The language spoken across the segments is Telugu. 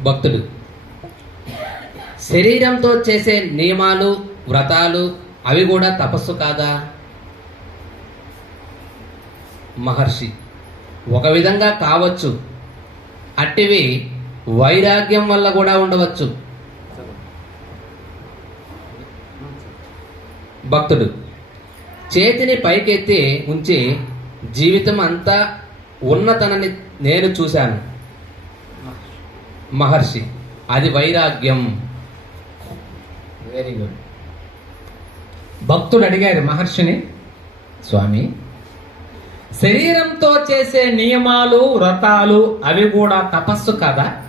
భక్తుడు. శరీరంతో చేసే నియమాలు వ్రతాలు అవి కూడా తపస్సు కాదా? మహర్షి ఒక విధంగా కావచ్చు. అట్టివి వైరాగ్యం వల్ల కూడా ఉండవచ్చు. భక్తుడు చేతిని పైకెత్తి ఉంచి జీవితం అంతా ఉన్నతనని నేను చూశాను. మహర్షి. అది వైరాగ్యం. వెరీ గుడ్ భక్తుడు అడిగారు మహర్షిని స్వామి శరీరంతో చేసే నియమాలు వ్రతాలు అవి కూడా తపస్సు కదా?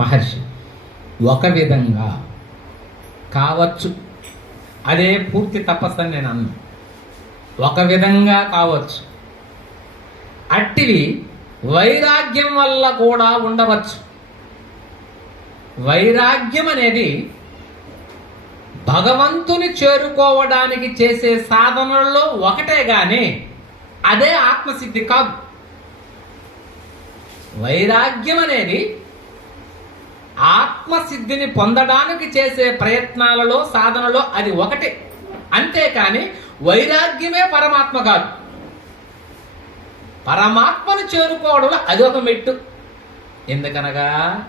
మహర్షి ఒక విధంగా కావచ్చు. అదే పూర్తి తపస్సు అని నేను అన్నా. ఒక విధంగా కావచ్చు. అట్టివి వైరాగ్యం వల్ల కూడా ఉండవచ్చు. వైరాగ్యం అనేది భగవంతుని చేరుకోవడానికి చేసే సాధనల్లో ఒకటే గాని అదే ఆత్మసిద్ధి కాదు. వైరాగ్యం అనేది ఆత్మసిద్ధిని పొందడానికి చేసే ప్రయత్నాలలో సాధనలో అది ఒకటే. అంతేకాని వైరాగ్యమే పరమాత్మ కాదు. పరమాత్మను చేరుకోవడంలో అది ఒక మెట్టు. ఎందుకనగా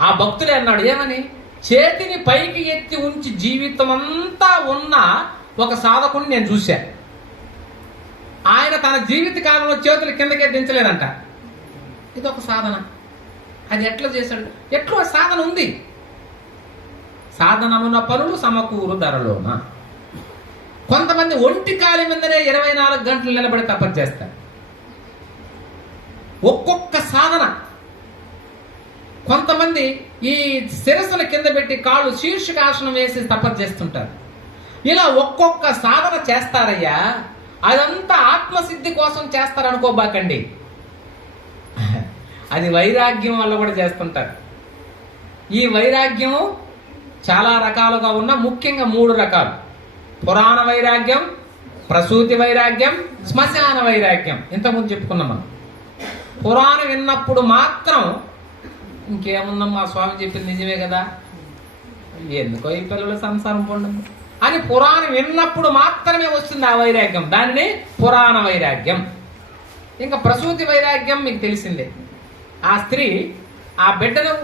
ఆ భక్తులు అన్నాడు ఏమని? చేతిని పైకి ఎత్తి ఉంచి జీవితం అంతా ఉన్న ఒక సాధకుని నేను చూశా. ఆయన తన జీవిత కాలంలో చేతులు కిందకే దించలేదంట. ఇది ఒక సాధన. అది ఎట్లా చేశాడు? ఎట్లా సాధన ఉంది. సాధనమున పనులు సమకూరు ధరలోన. కొంతమంది ఒంటి కాలి మీదనే ఇరవై నాలుగు గంటలు నిలబడి తపస్సు చేస్తారు. ఒక్కొక్క సాధన. కొంతమంది ఈ శిరస్సును కింద పెట్టి కాళ్ళు శీర్షికాసనం వేసి తపస్సు చేస్తుంటారు. ఇలా ఒక్కొక్క సాధన చేస్తారయ్యా. అదంతా ఆత్మసిద్ధి కోసం చేస్తారనుకోబాకండి అది వైరాగ్యం వల్ల కూడా చేస్తుంటారు. ఈ వైరాగ్యము చాలా రకాలుగా ఉన్న ముఖ్యంగా మూడు రకాలు. పురాణ వైరాగ్యం ప్రసూతి వైరాగ్యం శ్మశాన వైరాగ్యం. ఇంతకుముందు చెప్పుకున్నాం మనం. పురాణం విన్నప్పుడు మాత్రం ఇంకేముందమ్మా స్వామి చెప్పింది నిజమే కదా? ఎందుకో ఈ పిల్లల సంసారం పొండదు అని పురాణం విన్నప్పుడు మాత్రమే వస్తుంది ఆ వైరాగ్యం. దానిని పురాణ వైరాగ్యం. ఇంకా ప్రసూతి వైరాగ్యం మీకు తెలిసిందే. ఆ స్త్రీ ఆ బిడ్డను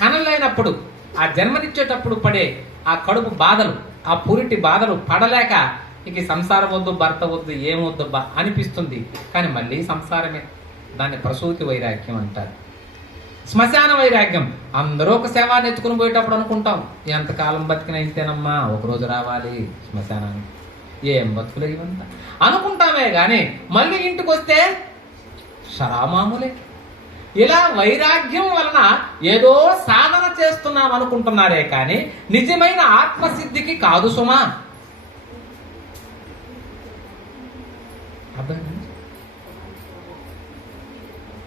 కనలేనప్పుడు ఆ జన్మనిచ్చేటప్పుడు పడే ఆ కడుపు బాధలు ఆ పురిటి బాధలు పడలేక ఇక సంసారం వద్దు భర్త వద్దు ఏమొద్దు అనిపిస్తుంది. కానీ మళ్ళీ సంసారమే. దాన్ని ప్రసూతి వైరాగ్యం అంటారు. శ్మశాన వైరాగ్యం. అందరూ ఒక శవాన్ని ఎత్తుకుని పోయేటప్పుడు అనుకుంటాం. ఎంతకాలం బతికినైతేనమ్మా ఒకరోజు రావాలి శ్మశానానికి. ఏం బతుకులు ఇవంతా? అనుకుంటామే కానీ మళ్ళీ ఇంటికి వస్తే షరామాములే. ఇలా వైరాగ్యం వలన ఏదో సాధన చేస్తున్నాం అనుకుంటున్నారే కానీ నిజమైన ఆత్మసిద్ధికి కాదు సుమా. అబ్బాయి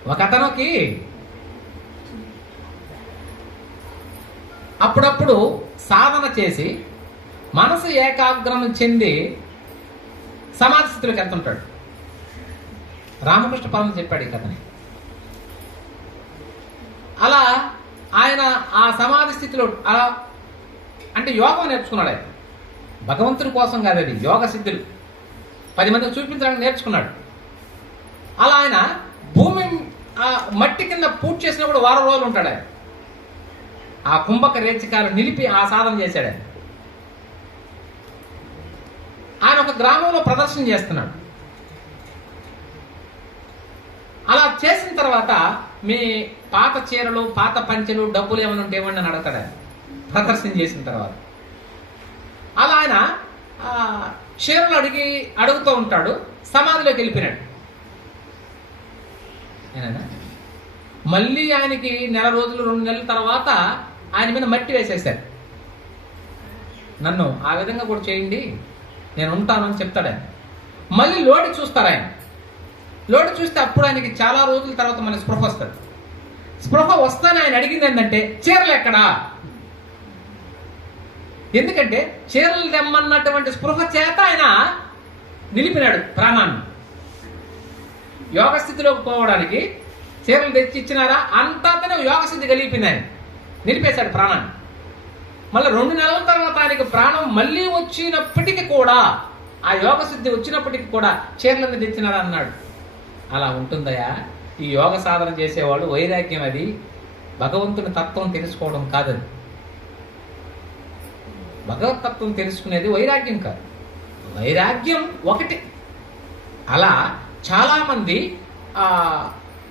ఒక అతనికి అప్పుడప్పుడు సాధన చేసి మనసు ఏకాగ్రం చెంది సమాధి స్థితిలోకి వెళ్తుంటాడు. రామకృష్ణ పరమ చెప్పాడు ఈ కథని. అలా ఆయన ఆ సమాధి స్థితిలో అలా అంటే యోగం నేర్చుకున్నాడు ఆయన. భగవంతుడి కోసం కాదు అది యోగ సిద్ధులు. పది మందికి చూపించడానికి నేర్చుకున్నాడు. అలా ఆయన భూమి ఆ మట్టి కింద పూర్తి చేసినప్పుడు వారం రోజులు ఉంటాడు ఆయన. ఆ కుంభక రేచకాలు నిలిపి ఆ సాధన చేశాడు ఆయన. ఆయన ఒక గ్రామంలో ప్రదర్శన చేస్తున్నాడు. అలా చేసిన తర్వాత మీ పాత చీరలు పాత పంచెలు డబ్బులు ఏమైనా ఉంటే ఏమన్నా అని అడుగుతాడు ఆయన. ప్రదర్శన చేసిన తర్వాత. అలా ఆయన చీరలు అడిగి అడుగుతూ ఉంటాడు సమాధిలోకి వెళ్ళిపోయినాడు. మళ్ళీ ఆయనకి నెల రోజులు రెండు నెలల తర్వాత ఆయన మీద మట్టి వేసేసారు నన్ను ఆ విధంగా కూడా చేయండి నేను ఉంటానని చెప్తాడు ఆయన. మళ్ళీ లోడి చూస్తారు ఆయన. లోడు చూస్తే అప్పుడు ఆయనకి చాలా రోజుల తర్వాత మన స్పృహ వస్తుంది. స్పృహ వస్తాను ఆయన అడిగింది ఏంటంటే చీరలు ఎక్కడా? ఎందుకంటే చీరలు తెమ్మన్నటువంటి స్పృహ చేత ఆయన నిలిపినాడు ప్రాణాన్ని. యోగ స్థితిలోకి పోవడానికి చీరలు తెచ్చి ఇచ్చినారా అంతా యోగ స్థితి కలిగిపోయింది నిలిపేశాడు ప్రాణాన్ని మళ్ళీ రెండు నెలల తర్వాత ఆయనకి ప్రాణం మళ్ళీ వచ్చినప్పటికీ కూడా ఆ యోగ సిద్ధి వచ్చినప్పటికీ కూడా చీరలను తెచ్చినారా అన్నాడు. అలా ఉంటుందయా ఈ యోగ సాధన చేసేవాళ్ళు వైరాగ్యం అది. భగవంతుని తత్వం తెలుసుకోవడం కాదు భగవత్ తత్వం తెలుసుకునేది వైరాగ్యం కాదు. వైరాగ్యం ఒకటి. అలా చాలామంది ఆ,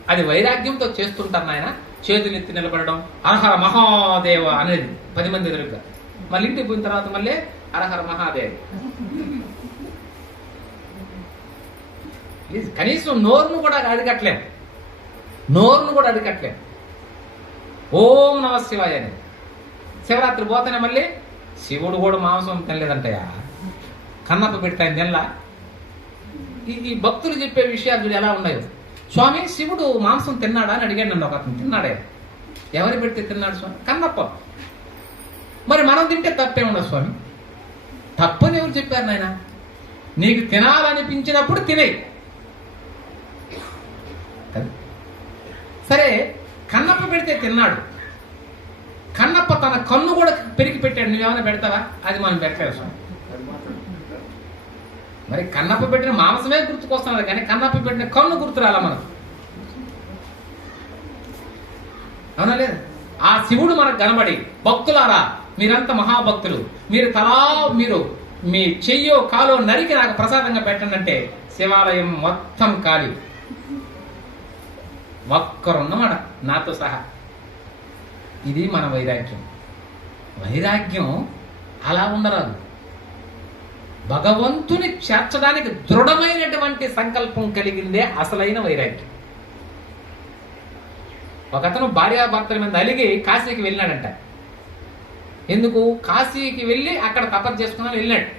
అది వైరాగ్యంతో చేస్తుంటారు నాయన. చేతులు ఎత్తి నిలబడడం అర్హర మహాదేవ అనేది పది మంది ఎదురుగా మళ్ళీ ఇంటికి పోయిన తర్వాత మళ్ళీ అరహర మహాదేవ. కనీసం నోరును కూడా అడగట్లేం నోరును కూడా అడగట్లేం ఓం నమ శివాయ అని. శివరాత్రి పోతేనే మళ్ళీ శివుడు కూడా మాంసం తినలేదంటయా కన్నప్ప పెడతాను తినలా? ఈ భక్తులు చెప్పే విషయాలు చూడు ఎలా ఉన్నాయో. స్వామి శివుడు మాంసం తిన్నాడా అని అడిగాడు నన్ను ఒక అతను. తిన్నాడే? ఎవరు పెడితే తిన్నాడు స్వామి? కన్నప్ప. మరి మనం తింటే తప్పే ఉండదు స్వామి? తప్పని ఎవరు చెప్పారు నాయన? నీకు తినాలనిపించినప్పుడు తినేయి సరే కన్నప్ప పెడితే తిన్నాడు. కన్నప్ప తన కన్ను కూడా పెరిగి పెట్టాడు. నువ్వేమైనా పెడతావా? అది మనం పెట్టలేదు స్వామి? మరి కన్నప్ప పెట్టిన మాంసమే గుర్తుకొస్తున్నది కానీ కన్నప్ప పెట్టిన కన్ను గుర్తు రాలా మనకు? అవునా లేదు? ఆ శివుడు మనకు కనబడి భక్తులారా మీరంతా మహాభక్తులు మీరు తలా మీరు మీ చెయ్యో కాలో నరికి నాకు ప్రసాదంగా పెట్టండి అంటే శివాలయం మొత్తం ఖాళీ. ఒక్కరున్నమాట నాతో సహా. ఇది మన వైరాగ్యం. వైరాగ్యం అలా ఉండరాదు. భగవంతుని చేర్చడానికి దృఢమైనటువంటి సంకల్పం కలిగిందే అసలైన వైరాగ్యం. ఒకతను భార్యాభర్తల మీద అలిగి కాశీకి వెళ్ళినాడంట. ఎందుకు? కాశీకి వెళ్ళి అక్కడ తపస్సు చేసుకున్నాను వెళ్ళాడు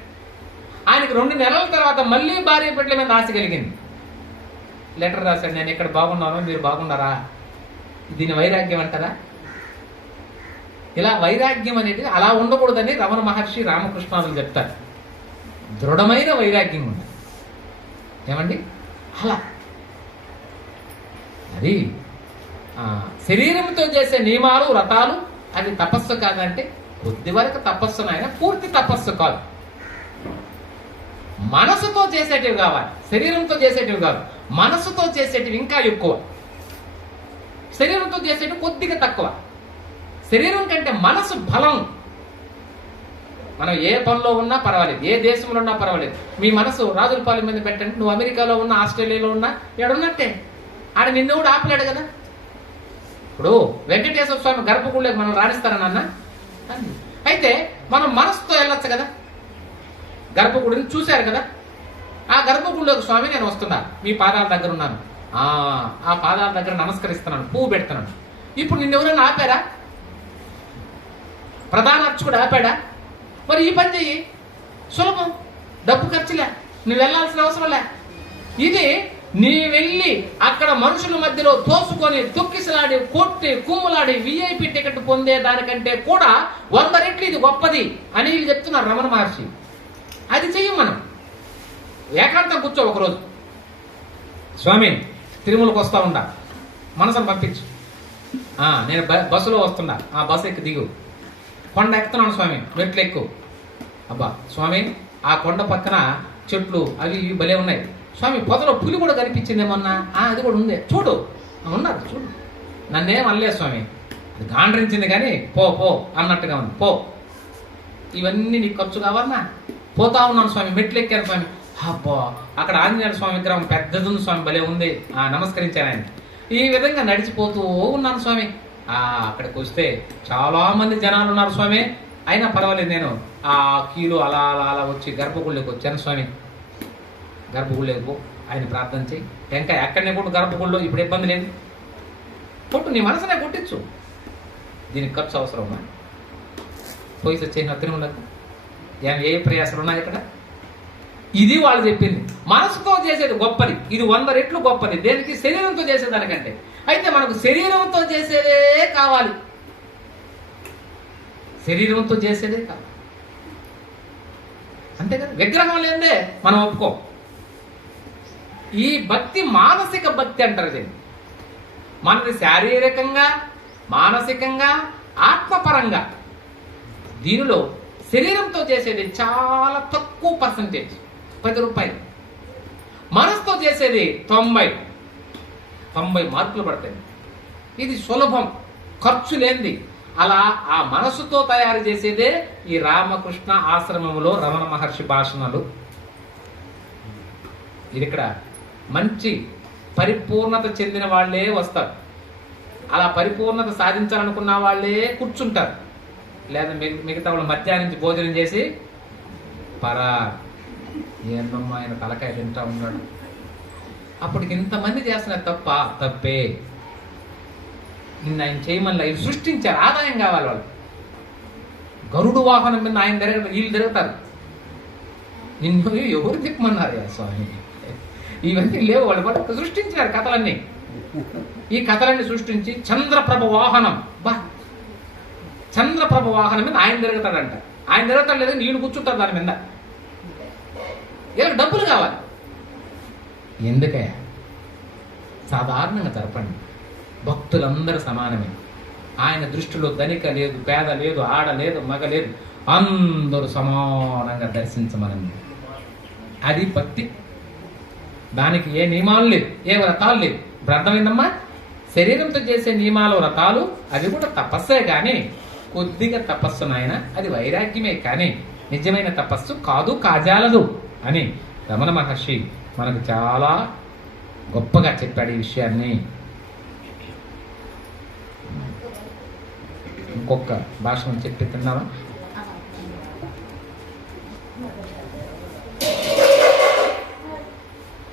ఆయనకి రెండు నెలల తర్వాత మళ్ళీ భార్య బిడ్డల మీద ఆశ కలిగింది. లెటర్ రాశాడు నేను ఇక్కడ బాగున్నాను మీరు బాగున్నారా? దీని వైరాగ్యం అంటారా? ఇలా వైరాగ్యం అనేది అలా ఉండకూడదని రమణ మహర్షి రామకృష్ణాదులు చెప్తారు. దృఢమైన వైరాగ్యం ఉంది. ఏమండి? అలా. అది శరీరంతో చేసే నియమాలు వ్రతాలు అది తపస్సు కాదంటే కొద్ది వరకు తపస్సు నాయన పూర్తి తపస్సు కాదు. మనసుతో చేసేటివి కావాలి. శరీరంతో చేసేటివి కాదు. మనసుతో చేసేటివి ఇంకా ఎక్కువ. శరీరంతో చేసేటివి కొద్దిగా తక్కువ. శరీరం కంటే మనసు బలం. మనం ఏ పనిలో ఉన్నా పర్వాలేదు ఏ దేశంలో ఉన్నా పర్వాలేదు. మీ మనసు రాజుల పాలెం మీద పెట్టండి. నువ్వు అమెరికాలో ఉన్నా ఆస్ట్రేలియాలో ఉన్నా ఎక్కడున్నట్టే ఆడ నిన్ను కూడా ఆపలేడు కదా. ఇప్పుడు వెంకటేశ్వర స్వామి గర్భగుడిలోకి మనం రాణిస్తారా నాన్న? అయితే మనం మనసుతో వెళ్ళొచ్చు కదా. గర్భగుడిని చూశారు కదా. ఆ గర్భగుడిలోకి స్వామి నేను వస్తున్నా. మీ పాదాల దగ్గర ఉన్నాను. ఆ ఆ పాదాల దగ్గర నమస్కరిస్తున్నాను. పువ్వు పెడుతున్నాను. ఇప్పుడు నిన్ను ఎవరైనా ఆపారా? ప్రధాన అర్చకుడు ఆపాడా? మరి ఈ పని చెయ్యి. సులభం. డబ్బు ఖర్చులే. నువ్వు వెళ్ళాల్సిన అవసరం లే. ఇది నీ వెళ్ళి అక్కడ మనుషుల మధ్యలో తోసుకొని తొక్కిసలాడి కొట్టి కుమ్ములాడి విఐపి టికెట్ పొందే దానికంటే కూడా వంద రెట్లు ఇది గొప్పది అని వీళ్ళు చెప్తున్నారు రమణ మహర్షి. అది చెయ్యం మనం. ఏకాంతం కూర్చో ఒకరోజు. స్వామి తిరుమలకు వస్తా ఉండా మనసును పంపించు. నేను బస్సులో వస్తున్నా. ఆ బస్సు ఎక్కి దిగు. కొండ ఎక్కుతున్నాను స్వామి మెట్లు ఎక్కు అబ్బా స్వామి ఆ కొండ పక్కన చెట్లు అవి ఇవి భలే ఉన్నాయి. స్వామి పొదలో పులి కూడా కనిపించిందేమన్నా అది కూడా ఉంది. చూడు ఉన్నారు చూడు. నన్నేం అనలేదు స్వామి. అది గాండ్రించింది కానీ పో పో అన్నట్టుగా ఉంది. పో. ఇవన్నీ నీకు ఖర్చు కావాలన్నా? పోతా ఉన్నాను స్వామి మెట్లు ఎక్కాను స్వామి. అబ్బా అక్కడ ఆంజనేయ స్వామి విగ్రహం పెద్దది ఉంది స్వామి భలే ఉంది. ఆ నమస్కరించాను ఆయన. ఈ విధంగా నడిచిపోతూ ఉన్నాను స్వామి. అక్కడికి వస్తే చాలామంది జనాలు ఉన్నారు స్వామి. అయినా పర్వాలేదు నేను ఆ కీలు అలా అలా అలా వచ్చి గర్భగుళ్ళకి వచ్చాను స్వామి. గర్భగుళ్ళకి పో ఆయన ప్రార్థన చేయి. టెంకాయ అక్కడనే కొట్టు గర్భగుళ్ళు ఇప్పుడు ఇబ్బంది లేదు. కొట్టు నీ మనసునే కొట్టించు. దీనికి ఖర్చు అవసరమా పోయి వచ్చేసిన తిరుమలకు. ఏం ఏ ప్రయాసాలు ఉన్నాయి ఇక్కడ ఇది వాళ్ళు చెప్పింది. మనసుతో చేసేది గొప్పది. ఇది వంద రెట్లు గొప్పది. దేనికి? శరీరంతో చేసేదానికంటే అయితే మనకు శరీరంతో చేసేదే కావాలి. శరీరంతో చేసేదే కావాలి. అంతే కదా? విగ్రహం లేదే మనం ఒప్పుకో. ఈ భక్తి మానసిక భక్తి అంటారు దీన్ని. మనది శారీరకంగా మానసికంగా ఆత్మపరంగా. దీనిలో శరీరంతో చేసేది చాలా తక్కువ పర్సంటేజ్ పది రూపాయలు. మనసుతో చేసేది తొంభై. తొంభై మార్కులు పడతాయి. ఇది సులభం. ఖర్చు లేనిది. అలా ఆ మనసుతో తయారు చేసేదే ఈ రామకృష్ణ ఆశ్రమంలో రమణ మహర్షి భాషణలు. ఇది ఇక్కడ మంచి పరిపూర్ణత చెందిన వాళ్ళే వస్తారు. అలా పరిపూర్ణత సాధించాలనుకున్న వాళ్ళే కూర్చుంటారు. లేదా మిగ- మిగతా వాళ్ళు మధ్యాహ్నం నుంచి భోజనం చేసి పరా ఏమమ్మ ఆయన తలకాయ తింటా ఉన్నాడు. అప్పటికి ఇంతమంది చేస్తున్నారు తప్ప తప్పే. నిన్న ఆయన చేయమని ఇది సృష్టించారు. ఆదాయం కావాలి వాళ్ళు గరుడు వాహనం మీద ఆయన తిరగ వీళ్ళు తిరుగుతారు. నిన్ను ఎవరు తిప్పమన్నారు స్వామి? ఇవన్నీ లేవు. వాళ్ళు వాళ్ళు సృష్టించారు కథలన్నీ. ఈ కథలన్నీ సృష్టించి చంద్రప్రభ వాహనం. బా. చంద్రప్రభ వాహనం మీద ఆయన తిరుగుతాడంట. ఆయన తిరుగుతాడు లేదా నేను కూర్చుంటారు దాని మీద. వీళ్ళకి డబ్బులు కావాలి. ఎందుకయ్యా? సాధారణంగా జరపండి భక్తులందరూ సమానమే. ఆయన దృష్టిలో ధనిక లేదు పేద లేదు ఆడ లేదు మగ లేదు. అందరూ సమానంగా దర్శించమనండి. అది భక్తి. దానికి ఏ నియమాలు లేవు ఏ వ్రతాలు లేవు. ఇప్పుడు అర్థమైందమ్మా శరీరంతో చేసే నియమాలు వ్రతాలు అది కూడా తపస్సే కానీ కొద్దిగా తపస్సు నాయన అది వైరాగ్యమే కానీ నిజమైన తపస్సు కాదు కాజాలదు. అని రమణ మహర్షి మనకు చాలా గొప్పగా చెప్పాడు ఈ విషయాన్ని. ఇంకొక భాషను చెప్పి తిన్నావా?